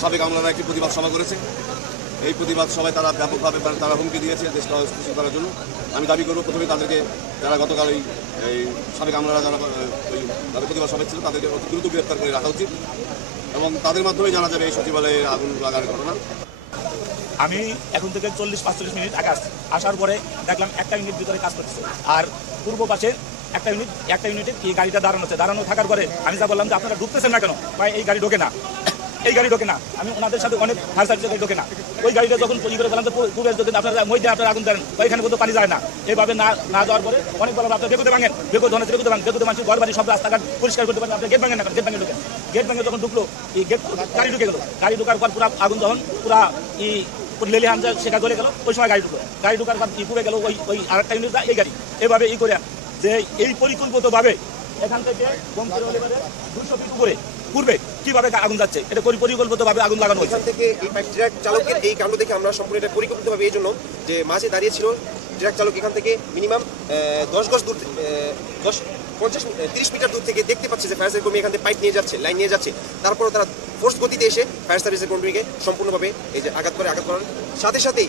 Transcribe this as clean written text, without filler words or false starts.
সাবেক আমলারা একটি প্রতিবাদ সভা করেছে। এই প্রতিবাদ সভায় তারা ব্যাপকভাবে তারা হুমকি দিয়েছে দেশকে অস্থিতিশীল করার জন্য। আমি দাবি করব প্রথমে তাদেরকে, যারা গতকাল এই সাবেক আমলারা যারা ওই তাদের প্রতিবাদ সভায় ছিল তাদেরকে অতি দ্রুত গ্রেপ্তার করে রাখা উচিত এবং তাদের মাধ্যমে জানা যাবে এই সচিবালয়ে আগুন লাগার ঘটনা। আমি এখন থেকে 40-45 মিনিট আগে আসছি। আসার পরে দেখলাম 1 মিনিট ভিতরে কাজ করতেছে, আর পূর্ব পাশে একটা ইউনিটে এই গাড়িটা দাঁড়ানো থাকার পরে আমি যা বললাম যে আপনারা ঢুকতেছেন না কেন, ভাই এই গাড়ি ঢোকে না, এই গাড়ি ঢোকে না। আমি ওনাদের সাথে অনেক ফায়ার সার্ভিসের গাড়ি ঢোকে না। ওই গাড়িটা যখন ই করে বললাম যে পূর্বে যদি আপনারা মধ্যে আপনারা আগুন দেন, এখানে কিন্তু পানি যায় না। এইভাবে না যাওয়ার পরে অনেক বললাম আপনার বেগুতে ভাঙেন, বেগুতে মানুষ ঘর বাড়ি সব রাস্তাঘাট পরিষ্কার করতে পারেন, আপনার গেট ভাঙেন না, গেট ভাঙে ঢোকেন। গেট ভাঙে যখন ঢুকলো এই গেট গাড়ি ঢুকে গেল, গাড়ি ঢোকার পর পুরো আগুন যখন পুরা লেলি হামজা সেটা জ্বলে গেল, ওই সময় গাড়ি ঢোকার পর পুড়ে গেল ওই আরেকটা ইউনিট এই গাড়ি। এভাবে করে যে এই পরিকল্পিতভাবে এখান থেকে 200 ফিট উপরে পূর্বে কিভাবে আগুন যাচ্ছে, এটা পরিকল্পিতভাবে আগুন লাগানো হয়েছে। এখান থেকে এই ট্রাক চালকের এই কাণ্ড দেখে আমরা সম্পূর্ণ এটা পরিকল্পিতভাবে এই জন্য যে মাঝে দাঁড়িয়ে ছিল ট্রাক চালক এখান থেকে মিনিমাম 10 গজ দূর 30 মিটার দূর থেকে দেখতে পাচ্ছে যে ফায়ার সার্ভিস কর্মী এখান থেকে পাইপ নিয়ে যাচ্ছে, লাইন নিয়ে যাচ্ছে। তারপরে তারা ফোর্স গতিতে এসে ফায়ার সার্ভিসের কর্মীকে সম্পূর্ণভাবে এই যে আঘাত করার সাথে সাথেই